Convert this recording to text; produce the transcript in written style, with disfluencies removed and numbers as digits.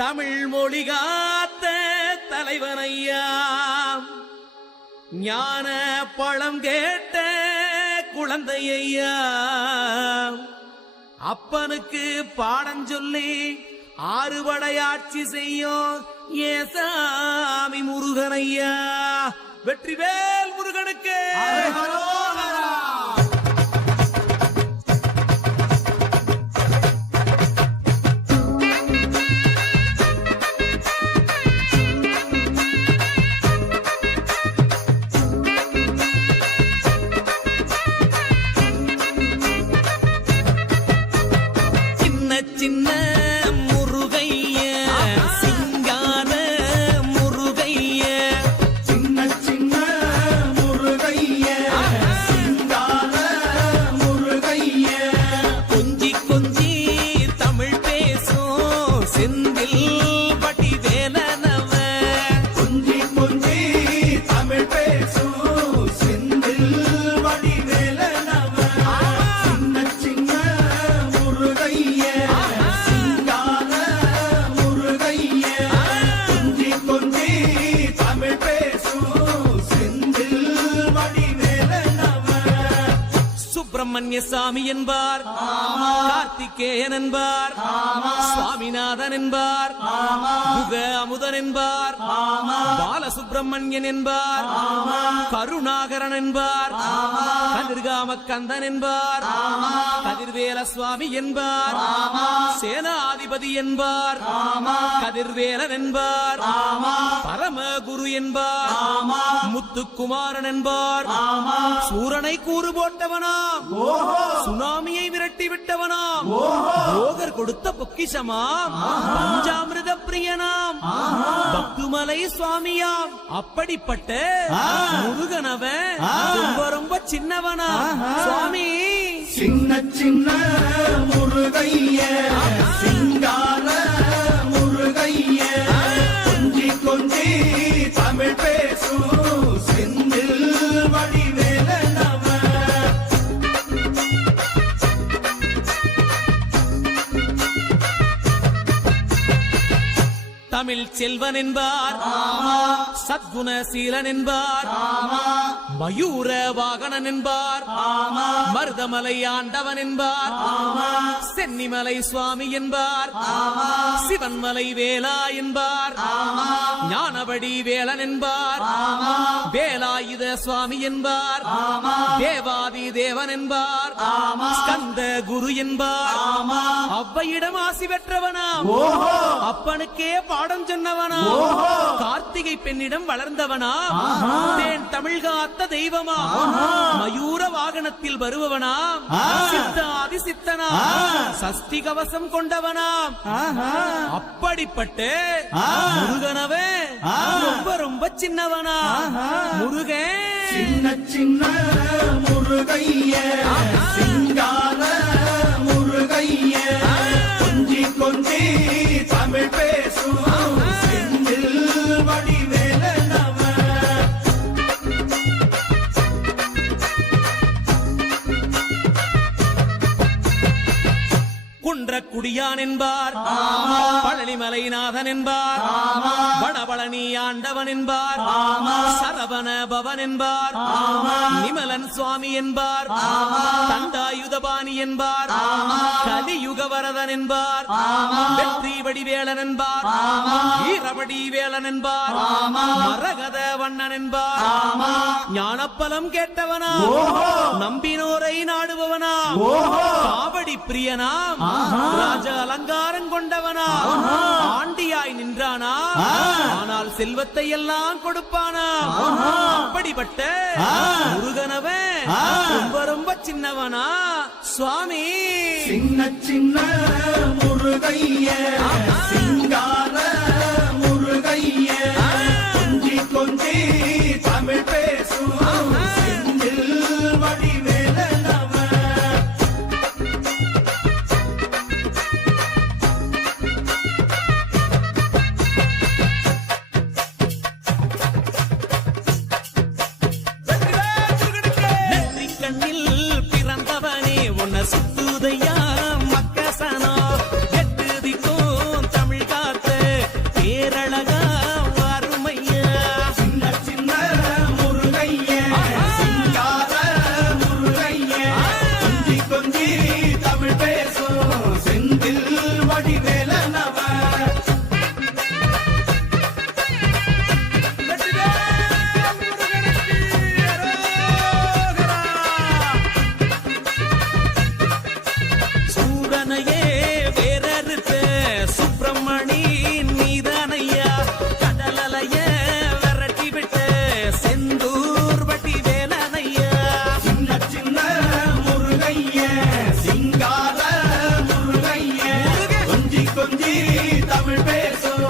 தமிழ் மொழி காத்த தலைவனையா, ஞான பழம் கேட்ட குழந்தையா, அப்பனுக்கு பாடம் சொல்லி ஆறுபடையாட்சி செய்யும் ஏசாமி முருகனையா. வெற்றிவேல் முருகனுக்கு. சின்ன முருகைய சிங்கார முருகைய, சின்ன சின்ன முருகைய சிங்கார முருகைய, கொஞ்சி கொஞ்சி தமிழ் பேசும் செந்தில் பட்டி வேலனவ, கொஞ்சி கொஞ்சி தமிழ் பேசும் செந்தில் வடிவேலனவ, சின்ன சின்ன முருகைய சிங்கார முருகைய, கொஞ்சி கொஞ்சி தமிழ் பேசும் செந்தில் வடிவேலனவ. சுப்பிரமணிய சாமி என்பார், கார்த்திகேயன் என்பார், சுவாமிநாதன் என்பார், முக அமுதன் என்பார், பாலசுப்பிரமணியன் என்பார், கருணாகரன் என்பார், கதிர்காம கந்தன் என்பார், கதிர்வேல சுவாமி என்பார், சேனாதிபதி என்பார், கதிர்வேலன் என்பார், பரமகுரு என்பார், முத்துக்குமாரன் என்பார், சூரனை கூறு போட்டவனாம், சுனாமியை விரட்டி விட்டவனாம், போகர் கொடுத்த பொக்கிஷமாம், பஞ்சாமிரத பிரியனாம், பக்துமலை சுவாமியாம். அப்படிப்பட்ட முருகனவன் ரொம்ப ரொம்ப சின்னவனா சுவாமி. சின்ன சின்ன முருகைய சிங்கார முருகைய, கொஞ்சி கொஞ்சி தமிழ் பேசும் செந்தில் வடிவேலனவ. தமிழ் செல்வன் என்பார், சத்குணசீலன் என்பார், மயூர வாகனன் என்பார், மருதமலை ஆண்டவன் என்பார், சென்னிமலை சுவாமி என்பார், சிவன்மலை வேலா என்பார், ஞானபடி வேலன் என்பார், வேலாயுத சுவாமி என்பார், தேவாதி தேவன் என்பார், ஸ்கந்த குரு என்பார், அவ்வையிடம் ஆசி பெற்றவனாம், அப்பனுக்கே பாடம் சொன்னவனா, கார்த்திகை பெண்ணிடம் வளர்ந்தவனா, தேன் தமிழ் காத்த தெய்வமா, மயூர வாகனத்தில் வருபவனாம், சித்தாதி சித்தனா, சஷ்டி கவசம் கொண்டவனாம். அப்படிப்பட்ட முருகனவே ரொம்ப ரொம்ப சின்னவனா முருகன். சின்ன சின்ன முருகைய சிங்கார முருகைய, கொஞ்சி கொஞ்சி தமிழ் பேசும் செந்தில் வடிவேலனவ. குன்றக்குடியான் என்பார், பழனிமலைநாதன் என்பார், வடபழனி ஆண்டவன் என்பார், சரவண பவன் என்பார், நிமலன் சுவாமி என்பார், தண்டாயுதபாணி என்பார், கலியுகவரதன் என்பார், வெற்றி வடிவேலன் என்பார், வீரபடி வேலன் என்பார், மரகத வண்ணன் என்பார், ஞானப்பலம் கேட்டவனா, நம்பினோரை நாடுபவனா, காவடி பிரியனாம், ராஜ அலங்காரம் கொண்டவனா, ஆண்டியாய் நின்றானா, ஆனால் செல்வத்தை எல்லாம் கொடுப்பானா. அப்படிப்பட்ட முருகனவன் ரொம்ப ரொம்ப சின்னவனா சுவாமி. சின்ன சின்ன முருகைய சிங்கார முருகைய, கொஞ்சி கொஞ்சி தமிழ் பேசும் செந்தில் வடிவேலனவ. கண்ணில் பிறந்தவனே உன்னை சுத்துதையா மக்கசனோ, எட்டு திக்கும் கொஞ்சி கொஞ்சி தமிழ் பேசும்